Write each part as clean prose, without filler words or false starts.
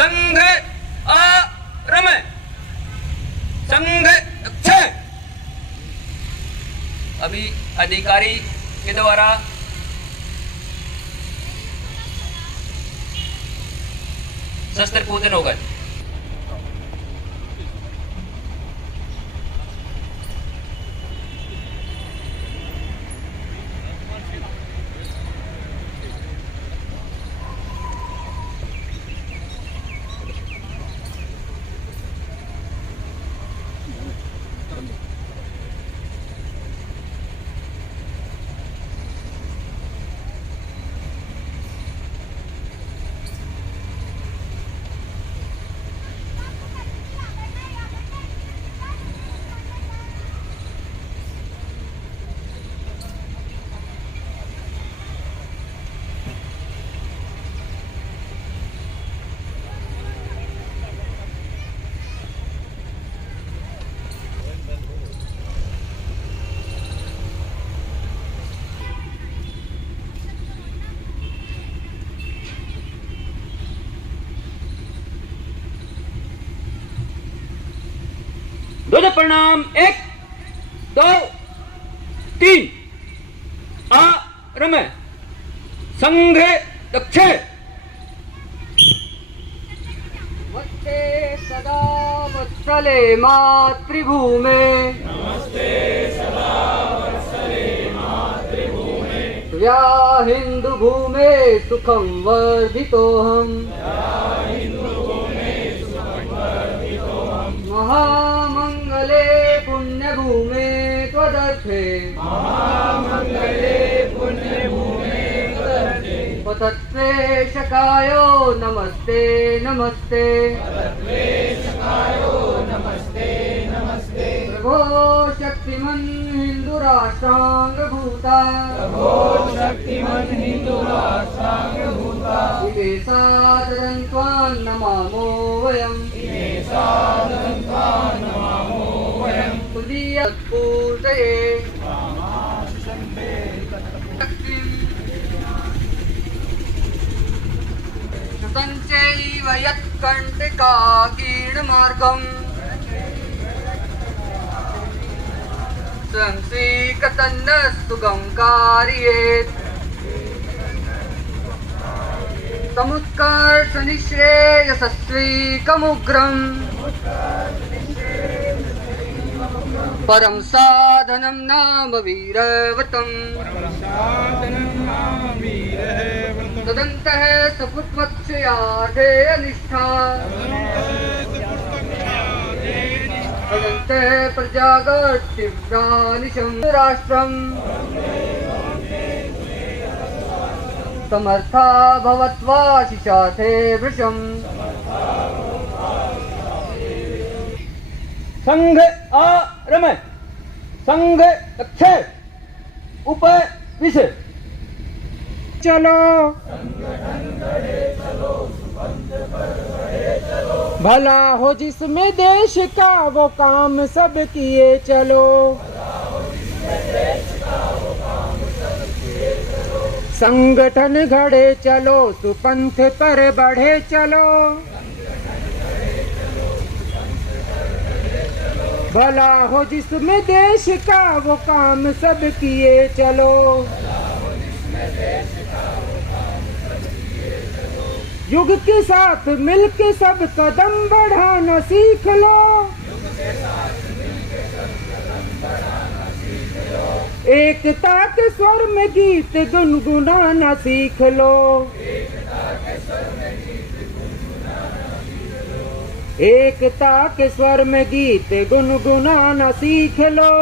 संघ आरम संघ अक्षय। अभी अधिकारी के द्वारा शस्त्र पूजन होगा। ध्वज प्रणाम 1 2 3 आरम संघ दक्षिण। नमस्ते सदा वत्सले मातृभूमे, नमस्ते सदा वत्सले मातृभूमे, तुया हिंदू भूमे सुखं वर्धितोऽहम्, महामंगले पुण्यभूमे त्वदर्थे, महामंगले पुण्यभूमे तदर्थे, पतत्वेशकायो नमस्ते नमस्ते, पतत्वेशकायो नमस्ते नमस्ते, प्रभो शक्तिमन् हिन्दुराष्ट्राङ्गभूता, प्रभो शक्तिमन् हिन्दुराष्ट्राङ्गभूता, इमे सादरन्त्वान् नमामो वयम्, इमे सादरन्त्वान् नमामो वयम्, तुदीयत्पूजये शतञ्चैव यत्कण्टकाकीर्णमार्गम् स्वयं श्रीकतन्नस्तुगं कारयेत्, समुत्कर्षनिःश्रेयसस्वीकमुग्रम् परं साधनं नाम वीरवतम्, तदन्तः सपुत्वत्स्याधेयनिष्ठा, तदन्तः प्रजागर्तिव्रानिशं राष्ट्रम्, समर्था भवत्वाशिषाथे वृषम्। संघ आरम संघ दक्षिण उपविश। चलो भला हो जिसमें देश का वो काम सब किए चलो, संगठन घड़े चलो सुपंथ पर बढ़े चलो, भला हो जिसमें देश का वो काम सब किए चलो, युग के साथ मिलके सब कदम बढ़ाना सीख लो, एकता के स्वर में गीत गुनगुनाना सीख लो, एकता के स्वर में गीत गुनगुनाना सीख लो,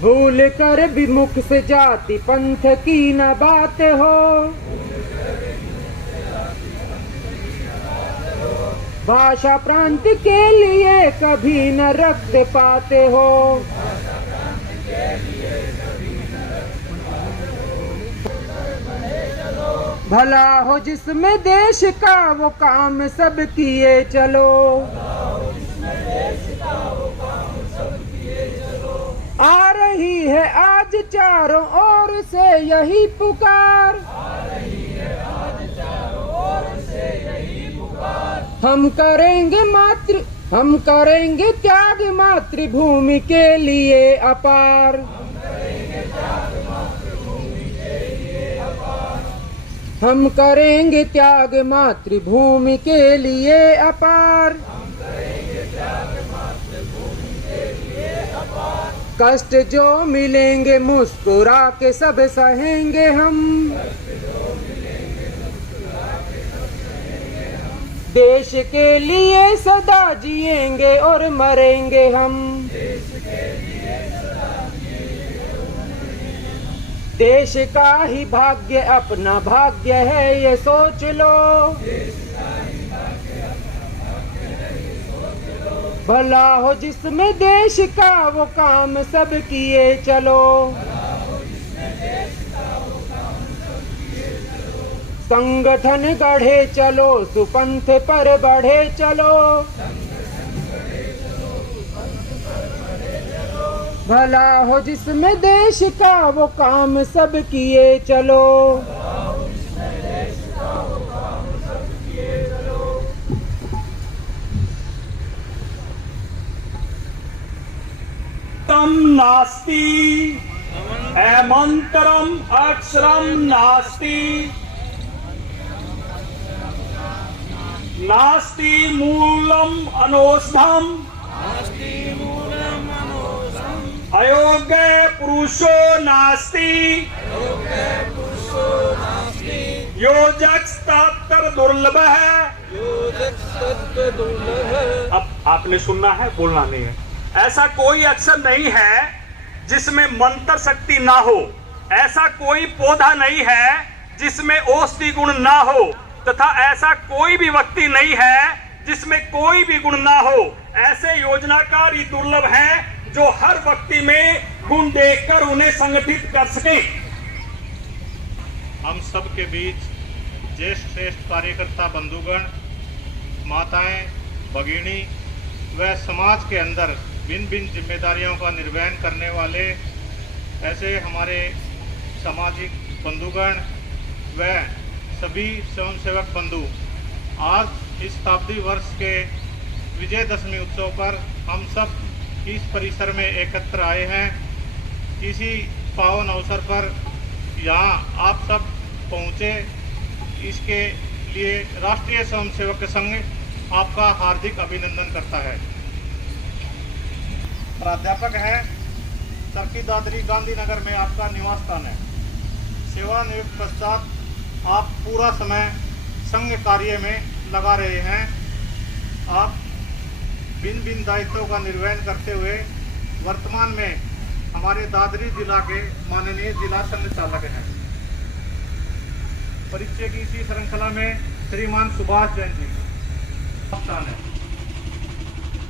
भूल कर भी मुख से जाति पंथ की न बात हो, भाषा प्रांत के लिए कभी न रक्त पाते हो, भला हो जिसमें देश का वो काम सब किए चलो, आ रही है आज चारों ओर से यही पुकार, हम करेंगे त्याग मातृभूमि के लिए अपार। हम करेंगे त्याग मातृभूमि के लिए अपार। कष्ट जो मिलेंगे मुस्कुरा के सब सहेंगे हम। देश के लिए सदा जिएंगे और मरेंगे हम। देश का ही भाग्य अपना भाग्य है ये सोच लो। भला हो जिसमें देश का वो काम सब किए चलो। संगठन गढ़े चलो सुपंथ पर बढ़े चलो। भला हो जिसमें देश का वो काम सब किए चलो। तम नास्ति एमंतरम अक्षरम नास्ति नास्ति मूलम अनोषधम अयोग्य पुरुषो नास्ति योजक तत्र दुर्लभ है। अब आपने सुनना है, बोलना नहीं है। ऐसा कोई अक्षर नहीं है जिसमें मंत्र शक्ति ना हो। ऐसा कोई पौधा नहीं है जिसमें औषधि गुण ना हो, तथा ऐसा कोई भी व्यक्ति नहीं है जिसमें कोई भी गुण ना हो। ऐसे योजनाकार ही दुर्लभ हैं जो हर व्यक्ति में गुण देखकर उन्हें संगठित कर सके। हम सब के बीच ज्येष्ठ श्रेष्ठ कार्यकर्ता बंधुगण, माताएं, भगिनी व समाज के अंदर भिन्न भिन्न जिम्मेदारियों का निर्वहन करने वाले ऐसे हमारे सामाजिक बंधुगण व सभी स्वयंसेवक बंधु, आज इस शताब्दी वर्ष के विजयदशमी उत्सव पर हम सब इस परिसर में एकत्र आए हैं। इसी पावन अवसर पर यहाँ आप सब पहुँचे, इसके लिए राष्ट्रीय स्वयंसेवक संघ आपका हार्दिक अभिनंदन करता है। प्राध्यापक है, चरखी दादरी गांधीनगर में आपका निवास स्थान है। सेवानिवृत्त पश्चात आप पूरा समय संघ कार्य में लगा रहे हैं। आप भिन्न भिन्न दायित्वों का निर्वहन करते हुए वर्तमान में हमारे दादरी जिला के माननीय जिला संघ चालक हैं। परिचय की इसी श्रृंखला में श्रीमान सुभाष जैन जी स्थान है।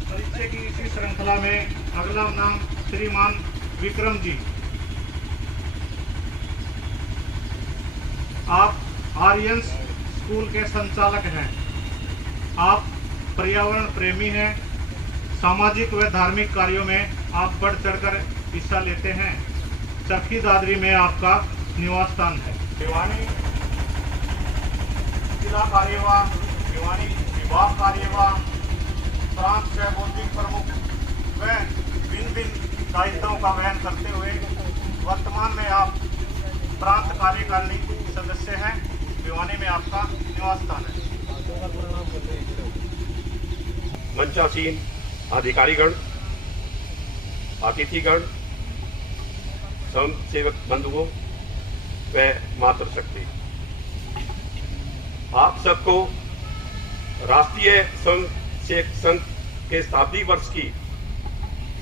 परिचय की इसी श्रृंखला में अगला नाम श्रीमान विक्रम जी। आप आर्यंस स्कूल के संचालक हैं। आप पर्यावरण प्रेमी हैं। सामाजिक व धार्मिक कार्यों में आप बढ़ चढ़कर हिस्सा लेते हैं। चरखी दादरी में आपका निवास स्थान है। भिवानी जिला कार्यवाह, भिवानी विभाग कार्यवाह, प्रांत सह बौद्धिक प्रमुख व भिन्न भिन्न दायित्वों का वहन करते हुए वर्तमान में आप प्रांत कार्यकारिणी सदस्य हैं। भिवानी में आपका निवास स्थान है। मंचासीन अधिकारीगण, अतिथिगण, स्वयंसेवक बंधुओं व मातृशक्ति, आप सबको राष्ट्रीय स्वयंसेवक संघ के शताब्दी वर्ष की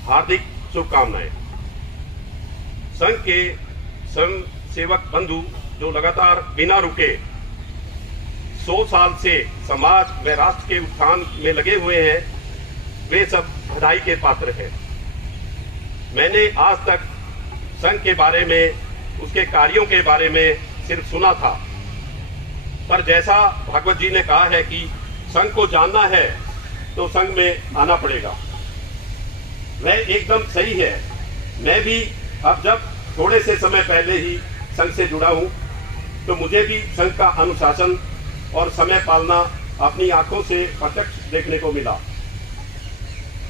हार्दिक शुभकामनाएं। संघ के स्वयंसेवक बंधु जो लगातार बिना रुके 100 साल से समाज व राष्ट्र के उत्थान में लगे हुए हैं, वे सब बधाई के पात्र हैं। मैंने आज तक संघ के बारे में, उसके कार्यों के बारे में सिर्फ सुना था, पर जैसा भागवत जी ने कहा है कि संघ को जानना है तो संघ में आना पड़ेगा, वह एकदम सही है। मैं भी अब जब थोड़े से समय पहले ही संघ से जुड़ा हूं, तो मुझे भी संघ का अनुशासन और समय पालना अपनी आंखों से प्रत्यक्ष देखने को मिला।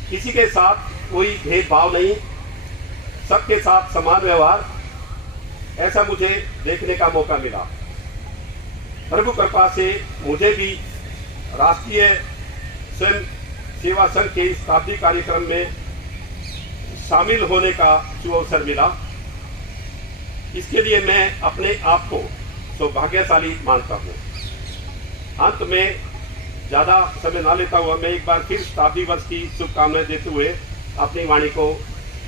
किसी के साथ कोई भेदभाव नहीं, सबके साथ समान व्यवहार, ऐसा मुझे देखने का मौका मिला। प्रभु कृपा से मुझे भी राष्ट्रीय स्वयं सेवा संघ के इस शताब्दी कार्यक्रम में शामिल होने का शुभ अवसर मिला। इसके लिए मैं अपने आप को सौभाग्यशाली मानता हूँ। अंत में ज्यादा समय ना लेता हुआ मैं एक बार फिर शताब्दी वर्ष की शुभकामनाएं देते हुए अपनी वाणी को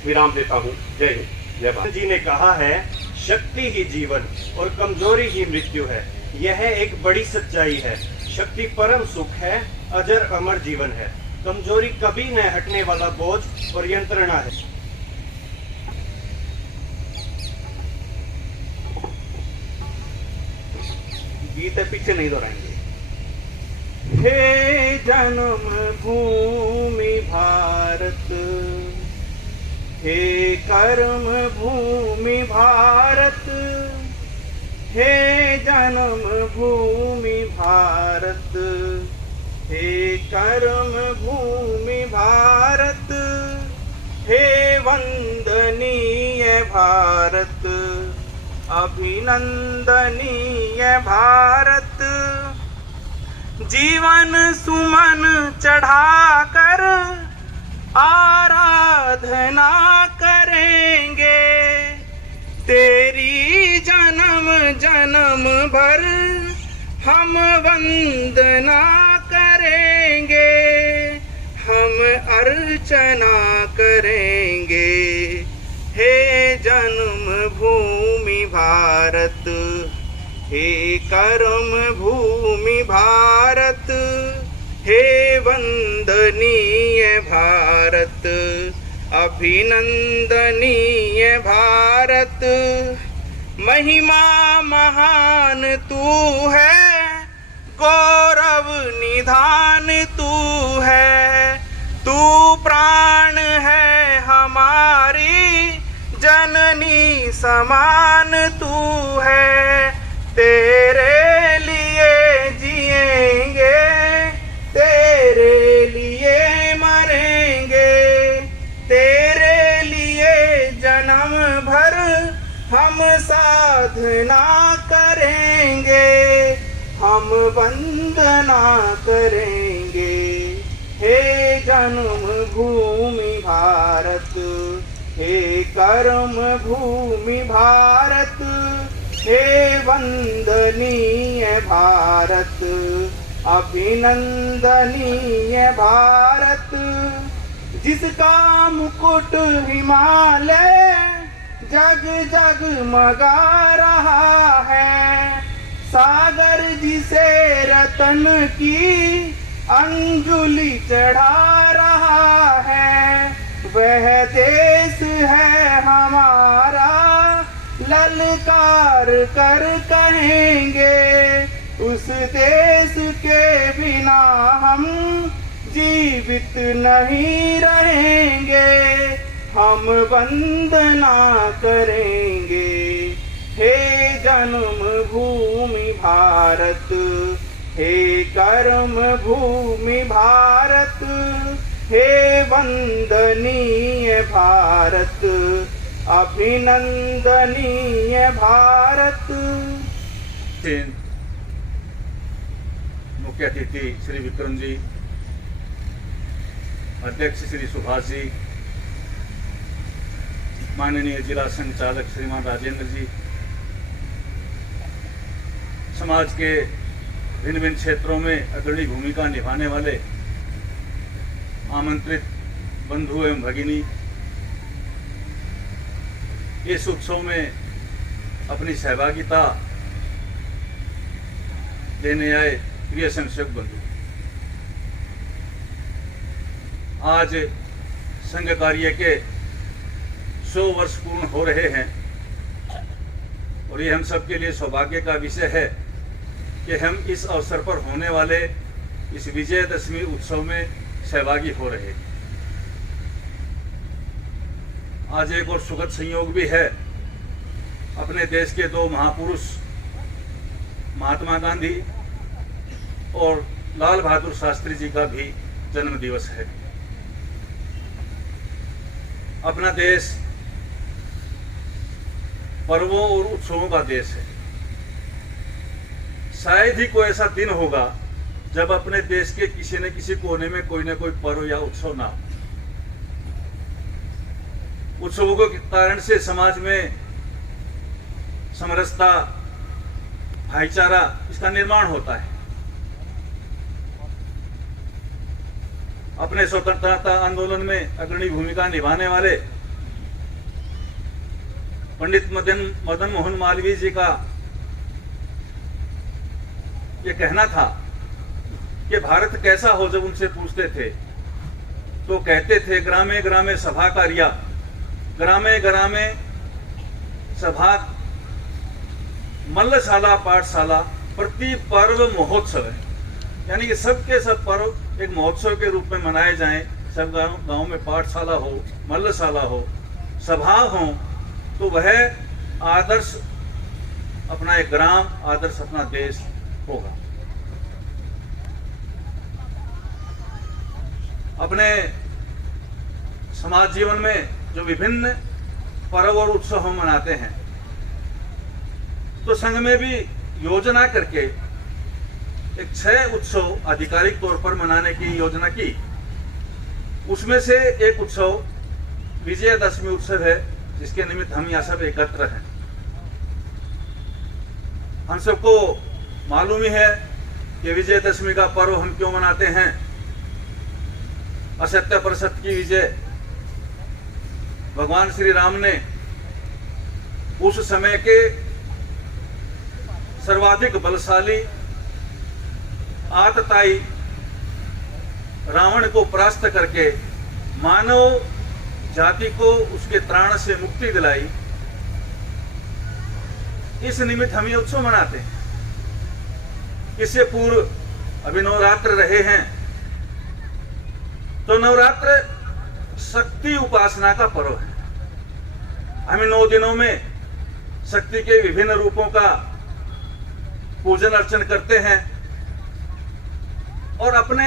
विराम देता हूँ। जय हिंद, जय भारत। जी ने कहा है, शक्ति ही जीवन और कमजोरी ही मृत्यु है। यह एक बड़ी सच्चाई है। शक्ति परम सुख है, अजर अमर जीवन है। कमजोरी कभी न हटने वाला बोझ और यंत्रणा है। गीत पीछे नहीं दोहराएंगे। हे जन्म भूमि भारत, हे कर्म भूमि भारत, हे जन्म भूमि भारत, हे कर्म भूमि भारत, हे वंदनीय भारत, अभिनंदनीय भारत। जीवन सुमन चढ़ाकर आराधना करेंगे, तेरी जन्म जन्म भर हम वंदना करेंगे, हम अर्चना करेंगे। हे जन्म भूमि भारत, हे कर्म भूमि भारत, हे वंदनीय भारत, अभिनंदनीय भारत। महिमा महान तू है, गौरव निधान तू है, तू प्राण है हमारी, जननी समान तू है। तेरे लिए जिएंगे, तेरे लिए मरेंगे, तेरे लिए जन्म भर हम साधना करेंगे, हम वंदना करेंगे। हे जन्म भूमि भारत, हे कर्म भूमि भारत, हे वंदनीय भारत, अभिनंदनीय भारत। जिसका मुकुट हिमालय जग जग मगा रहा है, सागर जिसे रतन की अंजुलि चढ़ा रहा है, वह देश है हमारा, ललकार कर कहेंगे। उस देश के बिना हम जीवित नहीं रहेंगे, हम वंदना करेंगे। हे जन्म भूमि भारत, हे कर्म भूमि भारत, हे वंदनीय भारत, अभिनंदनीय भारत। मुख्य अतिथि श्री विक्रम जी, अध्यक्ष श्री सुभाष जी, माननीय जिला संचालक श्रीमान राजेंद्र जी, समाज के भिन्न भिन्न क्षेत्रों में अग्रणी भूमिका निभाने वाले आमंत्रित बंधु एवं भगिनी, इस उत्सव में अपनी सहभागिता देने आए प्रिय संक्षेप बंधु, आज संघ कार्य के 100 वर्ष पूर्ण हो रहे हैं और ये हम सब के लिए सौभाग्य का विषय है कि हम इस अवसर पर होने वाले इस विजयदशमी उत्सव में सहभागी हो रहे हैं। आज एक और सुखद संयोग भी है, अपने देश के 2 महापुरुष महात्मा गांधी और लाल बहादुर शास्त्री जी का भी जन्म दिवस है। अपना देश पर्वों और उत्सवों का देश है। शायद ही कोई ऐसा दिन होगा जब अपने देश के किसी न किसी कोने में कोई न कोई पर्व या उत्सव ना हो। उत्सवों के कारण से समाज में समरसता, भाईचारा, इसका निर्माण होता है। अपने स्वतंत्रता आंदोलन में अग्रणी भूमिका निभाने वाले पंडित मदन मोहन मालवीय जी का ये कहना था कि भारत कैसा हो। जब उनसे पूछते थे तो कहते थे, ग्रामे ग्रामे सभा कार्या, ग्रामे ग्रामे सभा, मल्लशाला पाठशाला, प्रति पर्व महोत्सव है। यानी कि सबके सब पर्व एक महोत्सव के रूप में मनाए जाएं। सब गांव में पाठशाला हो, मल्लशाला हो, सभा हो, तो वह आदर्श अपना एक ग्राम, आदर्श अपना देश होगा। अपने समाज जीवन में जो विभिन्न पर्व और उत्सव हम मनाते हैं, तो संघ में भी योजना करके एक 6 उत्सव आधिकारिक तौर पर मनाने की योजना की। उसमें से एक उत्सव विजयदशमी उत्सव है, जिसके निमित्त हम यहाँ सब एकत्र हैं। हम सबको मालूम ही है कि विजयदशमी का पर्व हम क्यों मनाते हैं। असत्य पर सत्य की विजय। भगवान श्री राम ने उस समय के सर्वाधिक बलशाली आतताई रावण को परास्त करके मानव जाति को उसके त्राण से मुक्ति दिलाई। इस निमित्त हम ये उत्सव मनाते हैं। इससे पूर्व अभी नवरात्र रहे हैं, तो नवरात्र शक्ति उपासना का पर्व है। हम 9 दिनों में शक्ति के विभिन्न रूपों का पूजन अर्चन करते हैं और अपने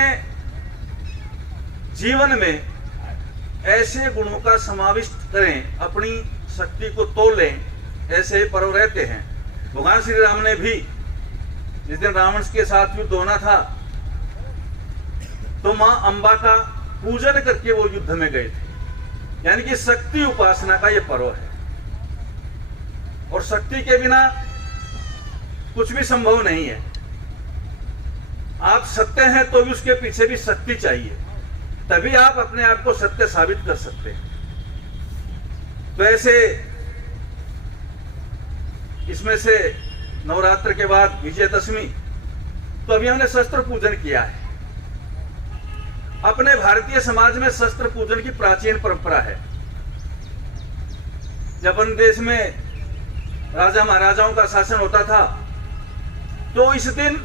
जीवन में ऐसे गुणों का समाविष्ट करें, अपनी शक्ति को तोलें, ऐसे पर्व रहते हैं। भगवान श्री राम ने भी जिस दिन रावण के साथ युद्ध होना था, तो मां अंबा का पूजन करके वो युद्ध में गए थे। यानी कि शक्ति उपासना का ये पर्व है। और शक्ति के बिना कुछ भी संभव नहीं है। आप सत्य हैं तो भी उसके पीछे भी शक्ति चाहिए, तभी आप अपने आप को सत्य साबित कर सकते हैं। तो ऐसे इसमें से नवरात्र के बाद विजयदशमी, तो अभी हमने शस्त्र पूजन किया है। अपने भारतीय समाज में शस्त्र पूजन की प्राचीन परंपरा है। जब अपन देश में राजा महाराजाओं का शासन होता था, तो इस दिन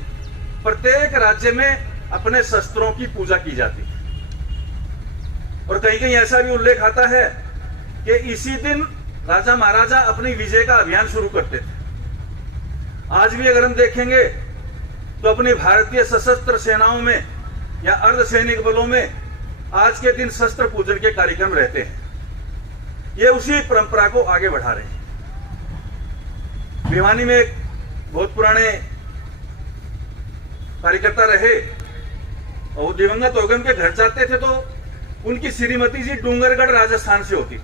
प्रत्येक राज्य में अपने शस्त्रों की पूजा की जाती है। और कहीं कहीं ऐसा भी उल्लेख आता है कि इसी दिन राजा महाराजा अपनी विजय का अभियान शुरू करते थे। आज भी अगर हम देखेंगे तो अपनी भारतीय सशस्त्र सेनाओं में या अर्धसैनिक बलों में आज के दिन शस्त्र पूजन के कार्यक्रम रहते हैं। ये उसी परंपरा को आगे बढ़ा रहे हैं। भिवानी में एक बहुत पुराने कार्यकर्ता रहे और दिवंगत हो गए। उनके घर जाते थे तो उनकी श्रीमती जी डूंगरगढ़ राजस्थान से होती थी।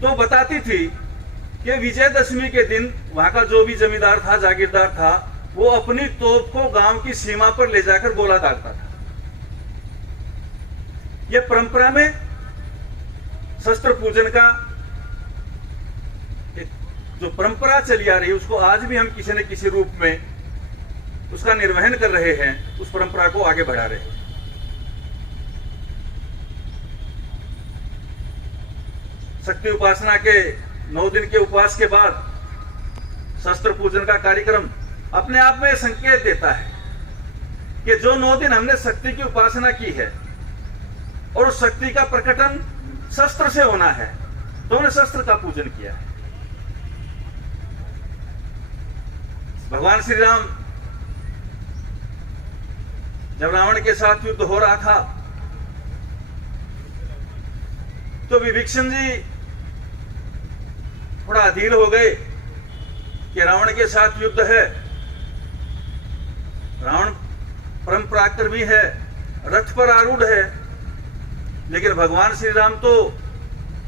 तो बताती थी कि विजयदशमी के दिन वहां का जो भी जमींदार था, जागीरदार था, वो अपनी तोप को गांव की सीमा पर ले जाकर गोला दागता था। यह परंपरा में शस्त्र पूजन का जो परंपरा चली आ रही है, उसको आज भी हम किसी न किसी रूप में उसका निर्वहन कर रहे हैं, उस परंपरा को आगे बढ़ा रहे हैं। शक्ति उपासना के 9 दिन के उपवास के बाद शस्त्र पूजन का कार्यक्रम अपने आप में संकेत देता है कि जो 9 दिन हमने शक्ति की उपासना की है और उस शक्ति का प्रकटन शस्त्र से होना है, तो हमने शस्त्र का पूजन किया है। भगवान श्री राम जब रावण के साथ युद्ध हो रहा था तो विभीषण जी थोड़ा अधीर हो गए कि रावण के साथ युद्ध है। रावण परम पराक्रमी है, रथ पर आरूढ़ है, लेकिन भगवान श्री राम तो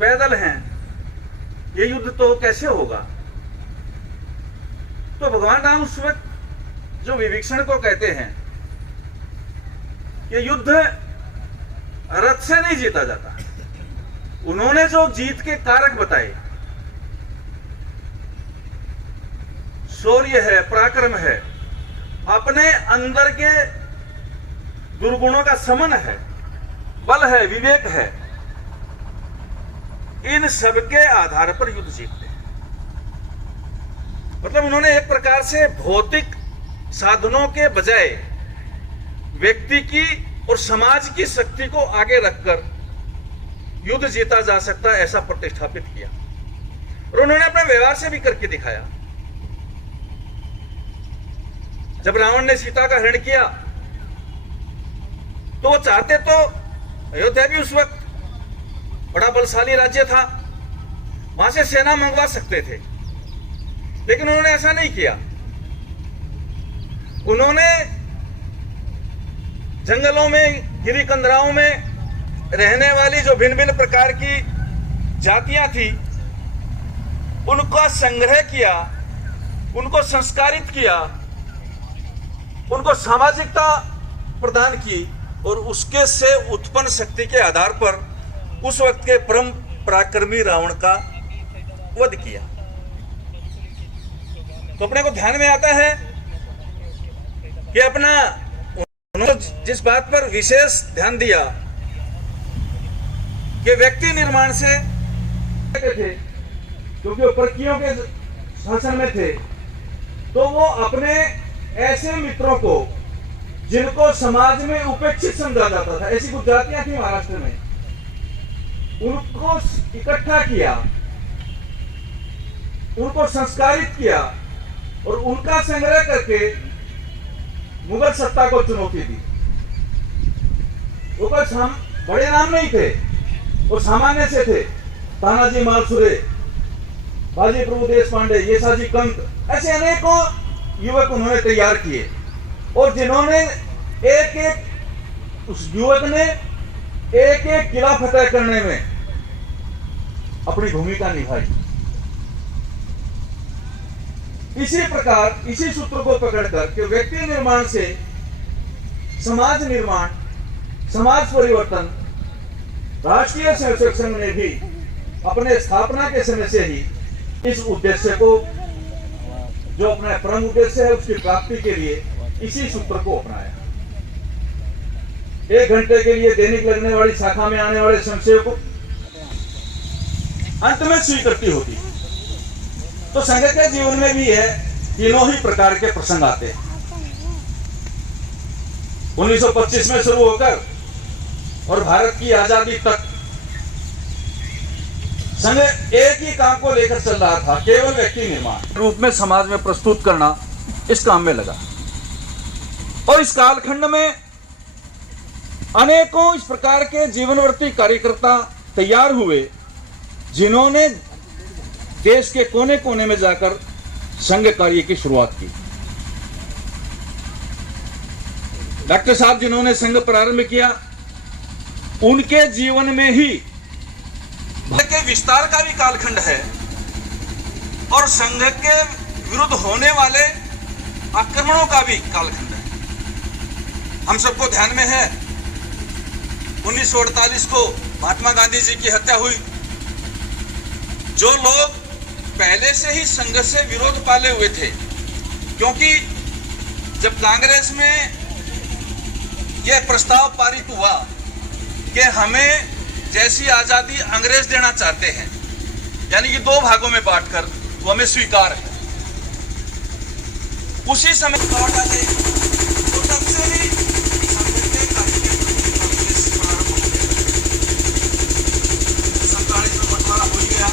पैदल हैं, ये युद्ध तो कैसे होगा। तो भगवान राम उस वक्त जो विभीषण को कहते हैं कि युद्ध रथ से नहीं जीता जाता, उन्होंने जो जीत के कारक बताए, शौर्य है, पराक्रम है, अपने अंदर के दुर्गुणों का समन है, बल है, विवेक है, इन सब के आधार पर युद्ध जीतते हैं। मतलब उन्होंने एक प्रकार से भौतिक साधनों के बजाय व्यक्ति की और समाज की शक्ति को आगे रखकर युद्ध जीता जा सकता है ऐसा प्रतिष्ठापित किया, और उन्होंने अपने व्यवहार से भी करके दिखाया। जब रावण ने सीता का हरण किया तो वो चाहते तो अयोध्या भी उस वक्त बड़ा बलशाली राज्य था, वहां से सेना मंगवा सकते थे, लेकिन उन्होंने ऐसा नहीं किया। उन्होंने जंगलों में, गिरी कंदराओं में रहने वाली जो भिन्न भिन्न प्रकार की जातियां थी उनका संग्रह किया, उनको संस्कारित किया, उनको सामाजिकता प्रदान की, और उसके से उत्पन्न शक्ति के आधार पर उस वक्त के परम पराक्रमी रावण का वध किया। तो अपने को ध्यान में आता है कि अपना उन्होंने जिस बात पर विशेष ध्यान दिया कि व्यक्ति निर्माण से थे, क्योंकि वो परकियों के शासन में थे, तो वो अपने ऐसे मित्रों को जिनको समाज में उपेक्षित समझा जाता था, ऐसी कुछ जातियां थी महाराष्ट्र में, उनको इकट्ठा किया, उनको संस्कारित किया और उनका संग्रह करके मुगल सत्ता को चुनौती दी। वो कोई बड़े नाम नहीं थे, वो सामान्य से थे। तानाजी मालसुरे, बाजी प्रभु देश पांडे, येसाजी कंत, ऐसे अनेकों युवक उन्होंने तैयार किए, और जिन्होंने एक एक उस युवक ने एक एक किला फतेह करने में अपनी भूमिका निभाई। इसी प्रकार इसी सूत्र को पकड़कर कि व्यक्ति निर्माण से समाज निर्माण, समाज परिवर्तन, राष्ट्रीय स्वयंसेवक संघ ने भी अपने स्थापना के समय से ही इस उद्देश्य को, जो अपना परम उद्देश्य है, उसकी प्राप्ति के लिए इसी सूत्र को अपनाया। 1 घंटे के लिए दैनिक लगने वाली शाखा में आने वाले स्वयंसेवक को अंत में स्वीकृति होती। तो संघ के जीवन में भी है, तीनों ही प्रकार के प्रसंग आते हैं। 1925 में शुरू होकर और भारत की आजादी तक संघ एक ही काम को लेकर चल रहा था, केवल व्यक्ति निर्माण रूप में समाज में प्रस्तुत करना, इस काम में लगा। और इस कालखंड में अनेकों इस प्रकार के जीवनवर्ती कार्यकर्ता तैयार हुए, जिन्होंने देश के कोने कोने में जाकर संघ कार्य की शुरुआत की। डॉक्टर साहब जिन्होंने संघ प्रारंभ किया, उनके जीवन में ही भारत के विस्तार का भी कालखंड है और संघ के विरुद्ध होने वाले आक्रमणों का भी कालखंड है। हम सबको ध्यान में है 1948 को महात्मा गांधी जी की हत्या हुई। जो लोग पहले से ही संघ से विरोध पाले हुए थे, क्योंकि जब कांग्रेस में यह प्रस्ताव पारित हुआ कि हमें जैसी आजादी अंग्रेज देना चाहते हैं, यानी कि 2 भागों में बांटकर, वो हमें स्वीकार है, उसी समय लौट आ गई। तो तब से ही संघ के कार्य के प्रति कांग्रेस प्रारंभ हो गया। 47 में बंटवारा हो गया,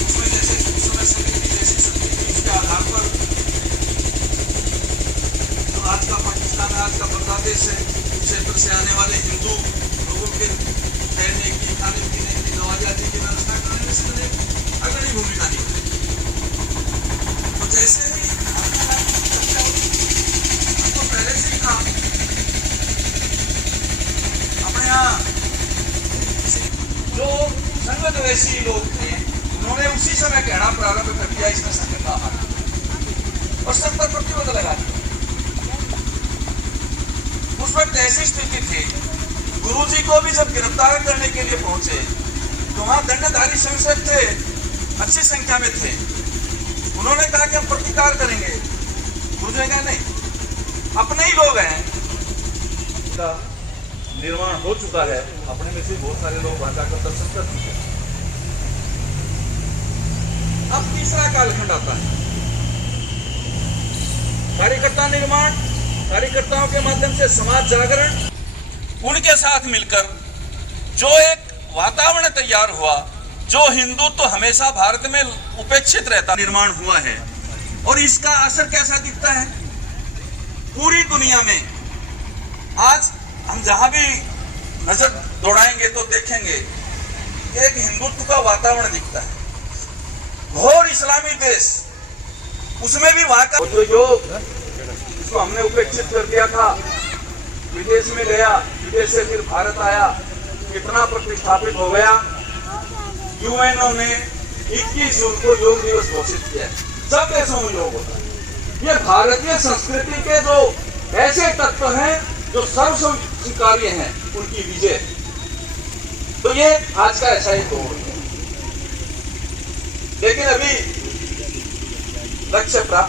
उसमें जैसे उस समय संघ की जैसी शक्ति थी, उसके आधार पर जो आज का पाकिस्तान है, आज का प्रदेश से क्षेत्र से आने वाले हिंदू लोगों के रहने की, खाने पीने की, दवाइयाती की व्यवस्था करने में इसने अग्रणी भूमिका निभाई। तो जैसे ही हमको पहले से ही कहा, अपने यहाँ जो संघद्वेषी लोग थे उन्होंने उसी समय कहना प्रारंभ कर दिया इसमें संघ का हाथ, और सब पर प्रतिबंध लगा दिया। उस वक्त ऐसी स्थिति थी, गुरुजी को भी जब गिरफ्तार करने के लिए पहुंचे तो वहां दंडधारी संसद थे, अच्छी संख्या में थे। उन्होंने कहा कि हम प्रतिकार करेंगे। गुरुजी ने कहा नहीं, अपने ही लोग हैं। का निर्माण हो चुका है, अपने में से बहुत सारे लोग भाषा का दर्शन कर चुके हैं। अब तीसरा कालखंड आता है, कार्यकर्ता निर्माण, कार्यकर्ताओं के माध्यम से समाज जागरण। उनके साथ मिलकर जो एक वातावरण तैयार हुआ, जो हिंदुत्व तो हमेशा भारत में उपेक्षित रहता, निर्माण हुआ है। और इसका असर कैसा दिखता है पूरी दुनिया में। आज हम जहां भी नजर दौड़ाएंगे तो देखेंगे एक हिंदुत्व का वातावरण दिखता है। घोर इस्लामी देश, उसमें भी वहां का जो इसको हमने उपेक्षित कर दिया था, विदेश में गया, विदेश से फिर भारत आया, कितना प्रतिष्ठापित हो गया। यूएनओ ने 21 जून को योग दिवस घोषित किया है। सब देशों में योग होता है। ये भारतीय संस्कृति के जो ऐसे तत्व हैं जो सर्व स्वीकार्य हैं, उनकी विजय। तो ये आज का ऐसा ही दौर है, लेकिन अभी लक्ष्य प्राप्त